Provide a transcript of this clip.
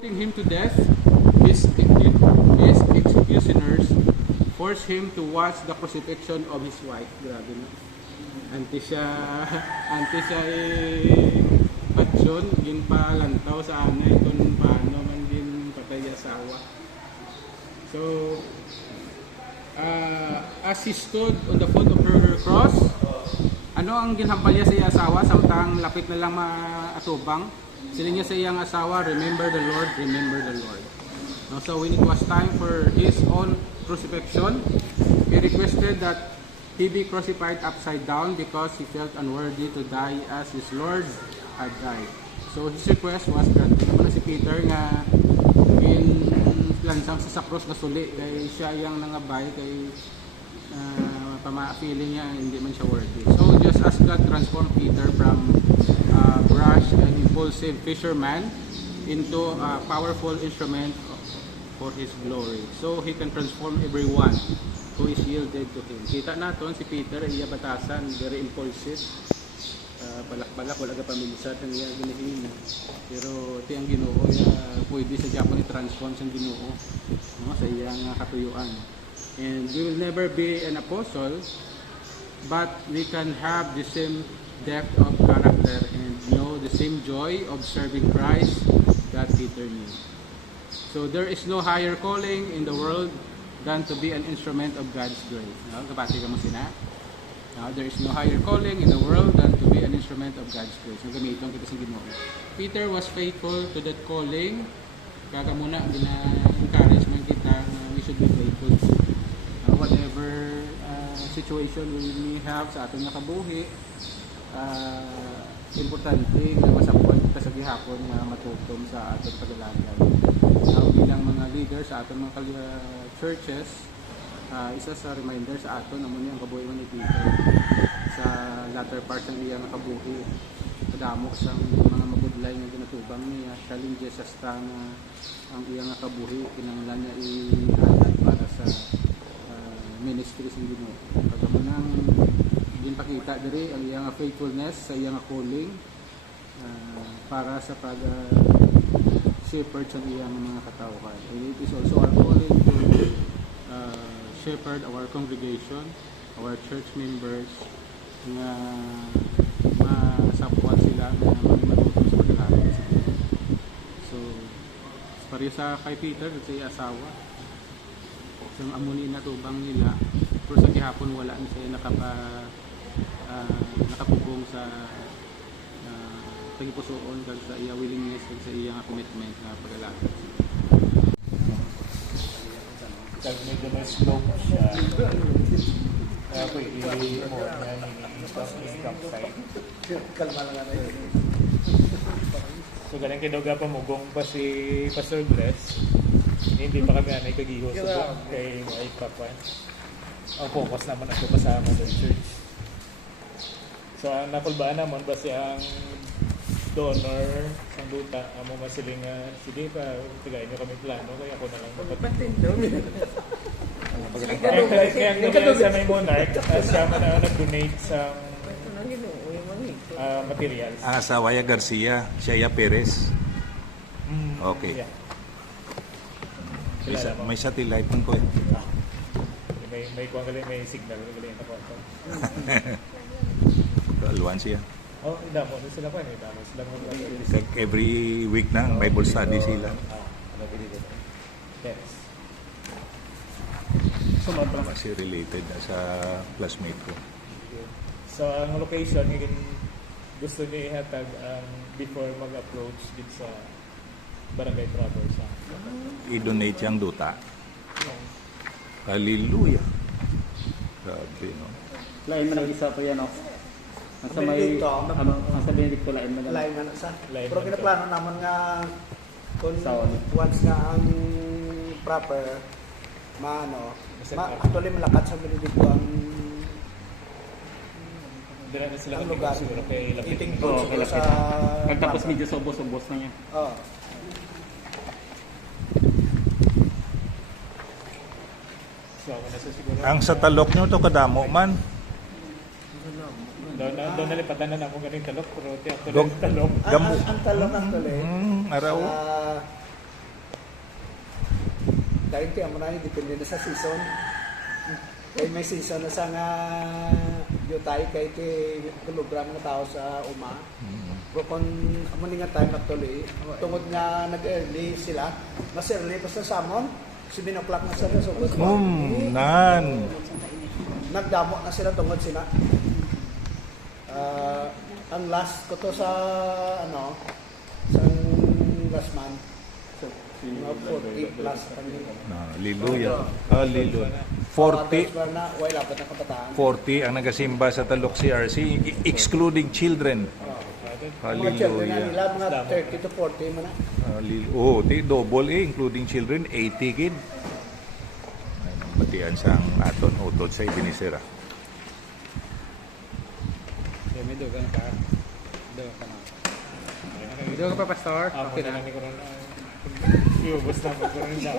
Putting him to death, his executioners forced him to watch the crucifixion of his wife. Grabe na. Anti siya patsyon, ginpalantaw sa anay kung paano man din patay asawa. So, as he stood on the foot of her cross, ano ang ginhambal niya sa iyang asawa samtang lapit na lang maatubang? Sila niya sa iyang asawa, remember the Lord, remember the Lord. No, so when it was time for his own crucifixion, he requested that he be crucified upside down because he felt unworthy to die as his Lord had died. So his request was granted. Naman si Peter nga lansang sa cross na suli kay siya yang nangabay kay feeling niya hindi man siya worthy. So just as God transformed Peter from brash and impulsive fisherman into a powerful instrument for His glory. So He can transform everyone who is yielded to Him. Kita naton si Peter iya batasan, very impulsive. Balak-balak wala ka pamilisat ang iya ginahin. Pero ti ang Ginoo pwede sa Japan i-transform sa Ginoo, no, sa iyang katuyuan. And we will never be an apostle, but we can have the same depth of character and know the same joy of serving Christ that Peter knew. So there is no higher calling in the world than to be an instrument of God's grace. No? Kapati ka mo sina? No, there is no higher calling in the world than to be an instrument of God's grace. So gamiton kita sa Ginoo. Peter was faithful to that calling. Kaya muna gina-encouragement kita na we should be faithful to whatever situation we may have sa atong nakabuhi. Importante na masapon kita sa gihapon na matutom sa atong paglalagay. Bilang mga leader sa atong mga churches, isa sa reminder sa aton naman yung kabuhi ni Peter sa latter part ng iyang nakabuhi. Kadamok sa mga mabudlay na ginatubang niya, challenges sa strang ang iyang nakabuhi, kinanglan niya i-add para sa ministry sa Ginoo. Pagkamunang ginpakita diri ang iyang faithfulness sa iyang calling para sa pag shepherd sa iyang mga katawhan. And it is also our calling to shepherd our congregation, our church members, nga masapwan sila na matuto sa paglalagay sa Ginoo. So, pareho sa kay Peter at sa iyang asawa, ang amunin na tubang nila, pero sa gihapon wala na siya nakapugong sa tagipusoon kag sa iya willingness kag sa iya commitment na pag-alagad. Kag medyo may slope siya. Kaya po i-mo niya yung campsite. Kalma lang na yun. So ganun kay Doga pamugong pa si Pastor Bless. Hindi pa kami anay kagiho sa buwan kay ay papan. Ang focus naman ako pasama sa church. So ang nakulbaan naman ba ang donor sa duta amo masiling sige pa tigay nyo kami plano kaya ako na lang Patindom. kaya sa may monarch siya man ang nag-donate sa materials. Ang asawa niya Garcia, siya Perez. Okay. Yeah. May satellite man ko eh. May kuha galing, may signal galing ako. Kaluan siya. Oh, damo sila pa eh. Damo sila mga Every week na, Bible study sila. Yes. Sumabra kasi related sa classmate ko. So, ang location, gusto niya ihatag before mag-approach dito sa Barangay Brothers. I-donate siyang duta. Hallelujah. Grabe, no? Lain man ang isa po yan, no? Ang sa may, ang sa Benedicto, lain man. Lain na sa. Lain Pero na kinaplano naman nga kung Saon. once nga ang proper actually malakat sa Benedicto ang Dila na sila ang lugar. siguro kay Lapit. Eating Oo, food siguro sa pagtapos medyo sobos-sobos na niya. Oh. So, ako na sa siguro. Ang sa talok nyo to kadamo man. Doon nalipatan na ako ganing talok, pero Dog- talok. Gamu. Ang talong actually. Araw. Dahil kaya mo na depende na sa season. Kaya may season na sa nga yutay kay kilogram na tao sa uma. Pero kung amo ni nga time actually, tungod nga nag-early sila, mas early pa sa salmon, 7 o'clock na sila sugod. Nan. Nagdamo na sila tungod sila. Ang last ko to sa ano, sa last month. Mga 40 plus kami. Hallelujah. Hallelujah. 40 na, wala pa na kabataan. 40 ang nagasimba sa Talok CRC, excluding children. Mga children na nila, Hallelujah. mga 30 to 40 mo na. Oh, double A, including children, 80 kid. Ay, batian sa ang aton utod sa Ebenezer. May dugang ka. Dugang ka na. Dugang ka pa, Pastor? Ako Okay na na. ni Corona. Iubos na pag Corona.